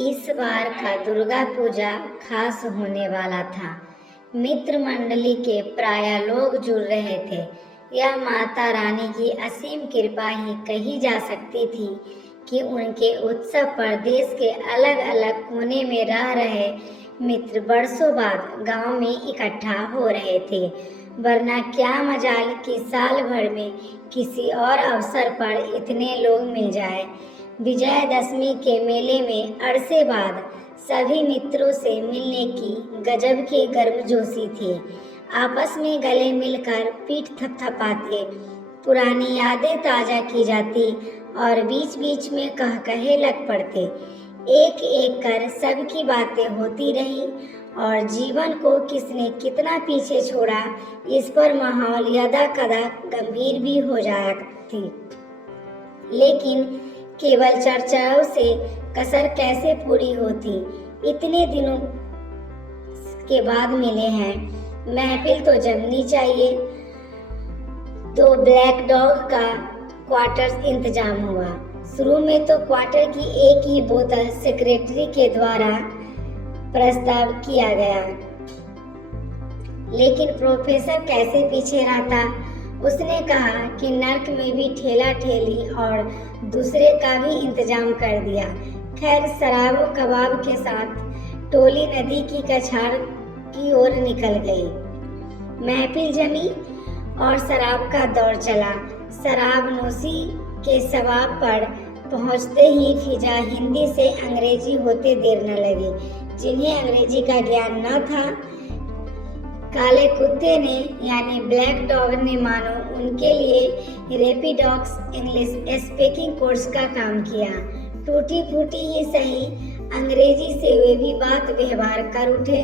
इस बार का दुर्गा पूजा खास होने वाला था। मित्र मंडली के प्राय लोग जुड़ रहे थे। यह माता रानी की असीम कृपा ही कही जा सकती थी कि उनके उत्सव पर देश के अलग अलग कोने में रह रहे मित्र बरसों बाद गांव में इकट्ठा हो रहे थे। वरना क्या मजाल कि साल भर में किसी और अवसर पर इतने लोग मिल जाए। विजयादशमी के मेले में अरसे बाद सभी मित्रों से मिलने की गजब की गर्मजोशी थी। आपस में गले मिलकर पीठ थपथपाते, पुरानी यादें ताजा की जाती और बीच बीच में कहे लग पड़ते। एक एक कर सबकी बातें होती रही और जीवन को किसने कितना पीछे छोड़ा, इस पर माहौल यदा कदा गंभीर भी हो जाया थी। लेकिन केवल चर्चाओं से कसर कैसे पूरी होती। इतने दिनों के बाद मिले हैं, महफिल तो जमनी चाहिए। तो ब्लैक डॉग का क्वार्टर इंतजाम हुआ। शुरू में तो क्वार्टर की एक ही बोतल सेक्रेटरी के द्वारा प्रस्ताव किया गया, लेकिन प्रोफेसर कैसे पीछे रहता। उसने कहा कि नर्क में भी ठेला ठेली और दूसरे का भी इंतजाम कर दिया। खैर, शराब कबाब के साथ टोली नदी की कछाड़ की ओर निकल गई। महफिल जमी और शराब का दौर चला। शराब नोशी के सवाब पर पहुंचते ही फिजा हिंदी से अंग्रेजी होते देर न लगी। जिन्हें अंग्रेजी का ज्ञान न था, काले कुत्ते ने यानी ब्लैक डॉग ने मानो उनके लिए रेपिडॉक्स इंग्लिश स्पीकिंग कोर्स का काम किया। टूटी फूटी ही सही अंग्रेजी से वे भी बात व्यवहार कर उठे।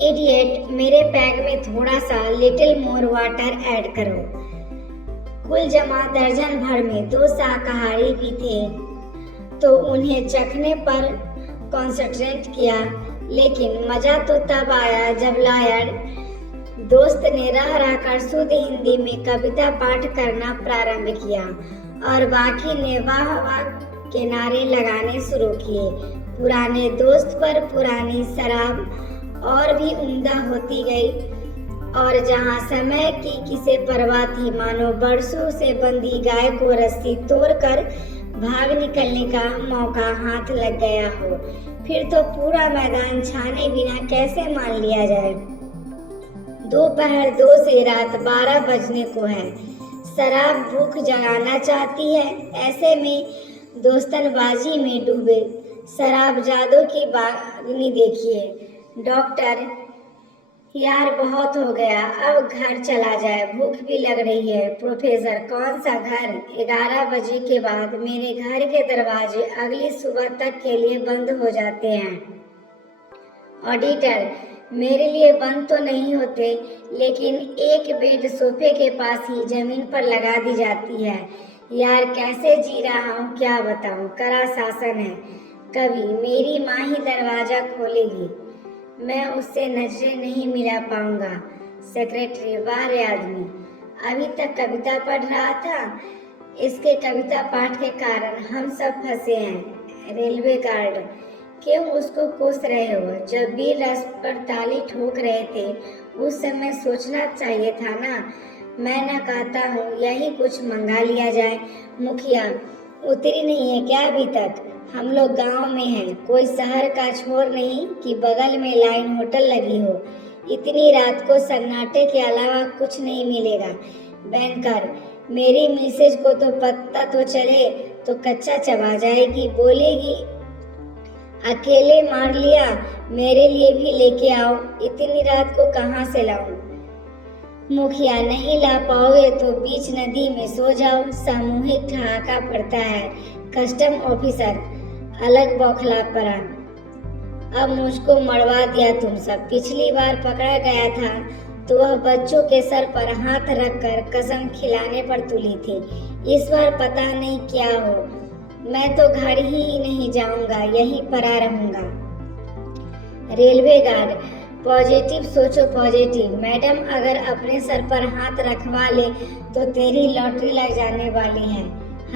इडियट, मेरे पैग में थोड़ा सा लिटिल मोर वाटर ऐड करो। कुल जमा दर्जन भर में 2 शाकाहारी भी थे, तो उन्हें चखने पर कॉन्सेंट्रेट किया। लेकिन मजा तो तब आया जब लायर दोस्त ने रह रहकर शुद्ध हिंदी में कविता पाठ करना प्रारंभ किया और बाकी ने वाह वाह के नारे लगाने शुरू किए। पुराने दोस्त पर पुरानी शराब और भी उम्दा होती गई और जहां समय की किसे परवाह थी, मानो बरसों से बंधी गाय को रस्सी तोड़कर भाग निकलने का मौका हाथ लग गया हो, फिर तो पूरा मैदान छाने बिना कैसे मान लिया जाए। दोपहर 2 से रात 12 बजने को है। शराब भूख जगाना चाहती है। ऐसे में दोस्तनबाजी में डूबे शराब जादू की बागनी देखिए। डॉक्टर, यार बहुत हो गया, अब घर चला जाए, भूख भी लग रही है। प्रोफेसर, कौन सा घर? 11 बजे के बाद मेरे घर के दरवाजे अगली सुबह तक के लिए बंद हो जाते हैं। ऑडिटर, मेरे लिए बंद तो नहीं होते, लेकिन एक बेड सोफे के पास ही जमीन पर लगा दी जाती है। यार कैसे जी रहा हूँ क्या बताऊँ, कड़ा शासन है। कभी मेरी माँ ही दरवाजा खोलेगी, मैं उससे नजरें नहीं मिला पाऊंगा। सेक्रेटरी, वाह रे आदमी, अभी तक कविता पढ़ रहा था। इसके कविता पाठ के कारण हम सब फंसे हैं। रेलवे गार्ड, क्यों उसको कोस रहे हो? जब भी रस पर ताली ठोक रहे थे उस समय सोचना चाहिए था ना। मैं न कहता हूँ यही कुछ मंगा लिया जाए। मुखिया, उतरी नहीं है क्या अभी तक? हम लोग गांव में हैं, कोई शहर का छोर नहीं कि बगल में लाइन होटल लगी हो। इतनी रात को सन्नाटे के अलावा कुछ नहीं मिलेगा। बैंकर, मेरी मिसेज को तो पता तो चले तो कच्चा चबा जाएगी, बोलेगी अकेले मार लिया, मेरे लिए भी लेके आओ। इतनी रात को कहाँ से लाऊं? मुखिया, नहीं ला पाओगे तो बीच नदी में सो जाओ, सामूहिक ठहाका पड़ता है। कस्टम ऑफिसर अलग बौखला पड़ा। अब मुझको मरवा दिया तुम सब। पिछली बार पकड़ा गया था तो वह बच्चों के सर पर हाथ रखकर कसम खिलाने पर तुली थी। इस बार पता नहीं क्या हो। मैं तो घर ही नहीं जाऊंगा, यहीं पड़ा रहूंगा। रेलवे गार्ड, पॉजिटिव सोचो पॉजिटिव। मैडम अगर अपने सर पर हाथ रखवा ले तो तेरी लॉटरी लग जाने वाली है।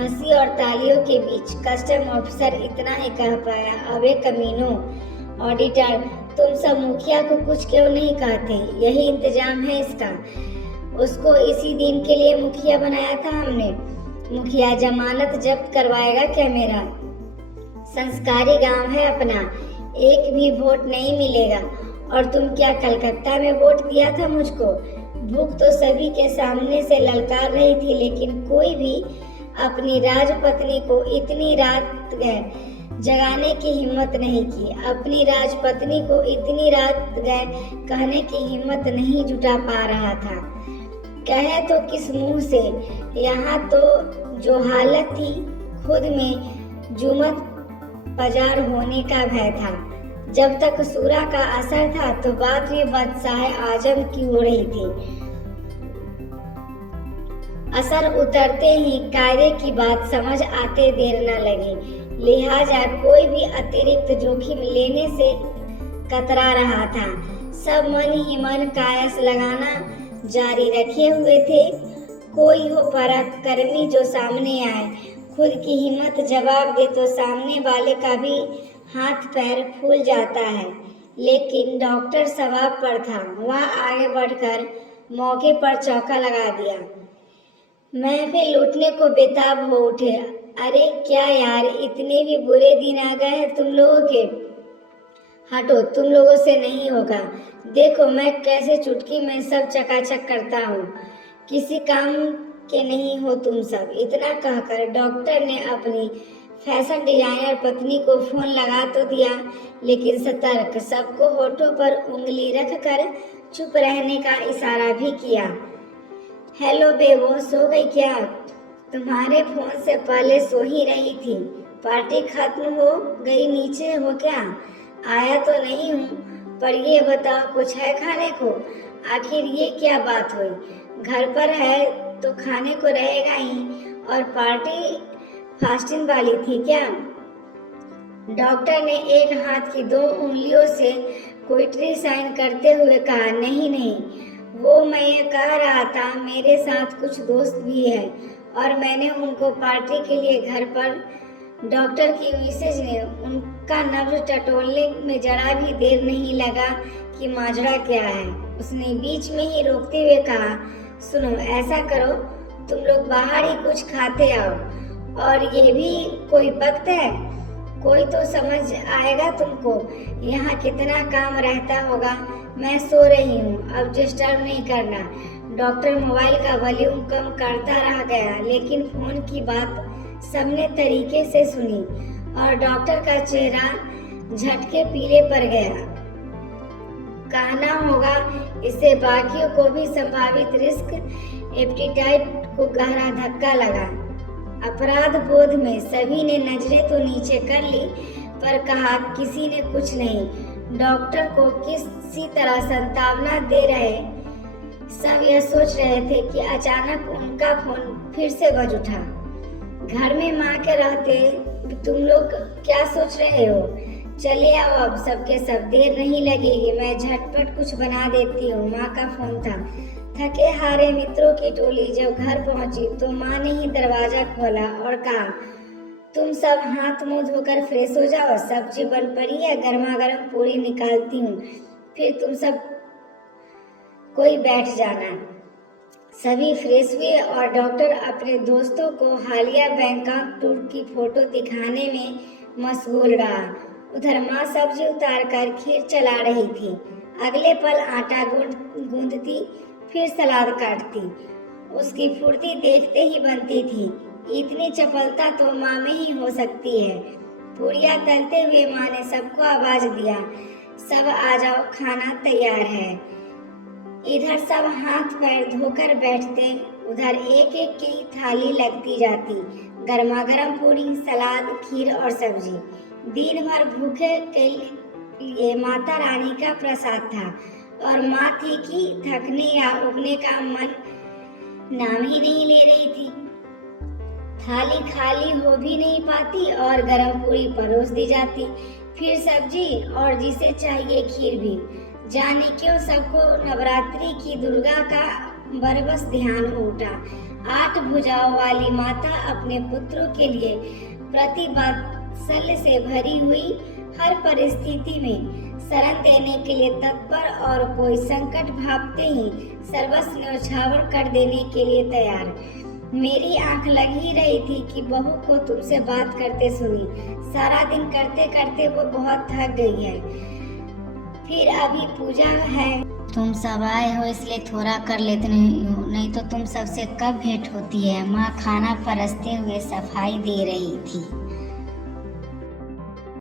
हंसी और तालियों के बीच कस्टम ऑफिसर इतना ही कह पाया, अबे कमीनों, ऑडिटर, तुम सब मुखिया को कुछ क्यों नहीं कहते? यही इंतजाम है इसका। उसको इसी दिन के लिए मुखिया बनाया था हमने। मुखिया जमानत जब्त करवाएगा क्या मेरा? संस्कारी गांव है अपना, एक भी वोट नहीं मिलेगा। और तुम क्या कलकत्ता में वोट दिया था मुझको? भूख तो सभी के सामने से ललकार रही थी, लेकिन कोई भी अपनी राजपत्नी को इतनी रात गए जगाने की हिम्मत नहीं की। अपनी राजपत्नी को इतनी रात गए कहने की हिम्मत नहीं जुटा पा रहा था। कहे तो किस मुंह से? यहाँ तो जो हालत थी, खुद में जुमत पजार होने का भय था। जब तक सूरा का असर था तो बात भी बादशाह आजम की हो रही थी। असर उतरते ही कायदे की बात समझ आते देर न लगी, लिहाजा कोई भी अतिरिक्त जोखिम लेने से कतरा रहा था। सब मन ही मन कायस लगाना जारी रखे हुए थे। कोई हो परख कर्मी जो सामने आए, खुद की हिम्मत जवाब दे तो सामने वाले का भी हाथ पैर फूल जाता है। लेकिन डॉक्टर सवाब पर था। वह आगे बढ़कर मौके पर चौका लगा दिया। महफिल लूटने को बेताब हो उठे। अरे क्या यार, इतने भी बुरे दिन आ गए हैं तुम लोगों के? हटो, तुम लोगों से नहीं होगा। देखो मैं कैसे चुटकी में सब चकाचक करता हूँ। किसी काम के नहीं हो तुम सब। इतना कहकर डॉक्टर ने अपनी फैशन डिजाइनर पत्नी को फोन लगा तो दिया, लेकिन सतर्क सबको होठों पर उंगली रखकर चुप रहने का इशारा भी किया। हेलो बेबो, सो गई क्या? तुम्हारे फोन से पहले सो ही रही थी। पार्टी खत्म हो गई, नीचे हो क्या? आया तो नहीं हूँ, पर ये बताओ कुछ है खाने को? आखिर ये क्या बात हुई? घर पर है तो खाने को रहेगा ही, और पार्टी फास्टिंग वाली थी क्या? डॉक्टर ने एक हाथ की 2 उंगलियों से क्विटरी साइन करते हुए कहा, नहीं नहीं, वो मैं ये कह रहा था, मेरे साथ कुछ दोस्त भी है और मैंने उनको पार्टी के लिए घर पर। डॉक्टर की मिसेज ने उनका नब्ज टटोलने में जरा भी देर नहीं लगा कि माजरा क्या है। उसने बीच में ही रोकते हुए कहा, सुनो, ऐसा करो, तुम लोग बाहर ही कुछ खाते आओ। और ये भी कोई वक्त है? कोई तो समझ आएगा तुमको। यहाँ कितना काम रहता होगा। मैं सो रही हूँ, अब डिस्टर्ब नहीं करना। डॉक्टर मोबाइल का वॉल्यूम कम करता रह गया, लेकिन फोन की बात सबने तरीके से सुनी और डॉक्टर का चेहरा झटके पीले पड़ गया। कहना होगा इससे बाकियों को भी संभावित रिस्क एपेटाइट को गहरा धक्का लगा। अपराध बोध में सभी ने नजरें तो नीचे कर ली, पर कहा किसी ने कुछ नहीं। डॉक्टर को किसी तरह संतावना दे रहे सब यह सोच रहे थे कि अचानक उनका फोन फिर से बज उठा। घर में माँ के रहते तुम लोग क्या सोच रहे हो? चले आओ अब सबके सब, देर नहीं लगेगी, मैं झटपट कुछ बना देती हूँ। माँ का फोन था। थके हारे मित्रों की टोली जब घर पहुंची तो माँ ने ही दरवाजा खोला और कहा, तुम सब हाथ मुंह धोकर फ्रेश हो जाओ, सब्जी बन पड़ी है, गर्मा गर्म पूरी निकालती हूँ, फिर तुम सब कोई बैठ जाना। सभी फ्रेश हुए और डॉक्टर अपने दोस्तों को हालिया बैंकॉक टूर की फोटो दिखाने में मशगूल रहा। उधर माँ सब्जी उतार कर खीर चला रही थी। अगले पल आटा गूंदती, फिर सलाद काटती। उसकी फुर्ती देखते ही बनती थी। इतनी चपलता तो माँ में ही हो सकती है। पूरियाँ तलते हुए माँ ने सबको आवाज दिया, सब आ जाओ, खाना तैयार है। इधर सब हाथ पैर धोकर बैठते, उधर एक एक की थाली लगती जाती। गर्मा गर्म पूरी, सलाद, खीर और सब्जी। दिन भर भूखे के लिए माता रानी का प्रसाद था और माँ थी कि थकने या उगने का मन नाम ही नहीं ले रही थी। थाली खाली हो भी नहीं पाती और गर्म पूरी परोस दी जाती, फिर सब्जी और जिसे चाहिए खीर भी। जाने क्यों सबको नवरात्रि की दुर्गा का बरबस ध्यान उठा। 8 भुजाओं वाली माता अपने पुत्रों के लिए प्रतिवात्सल्य से भरी हुई, हर परिस्थिति में शरण देने के लिए तत्पर और कोई संकट भापते ही सर्वस्व न्यौछावर कर देने के लिए तैयार। मेरी आंख लग ही रही थी कि बहू को तुमसे बात करते सुनी। सारा दिन करते करते वो बहुत थक गई है। फिर अभी पूजा है, तुम सब आए हो इसलिए थोड़ा कर लेते नहीं तो तुम सबसे कब भेंट होती है। माँ खाना परसते हुए सफाई दे रही थी।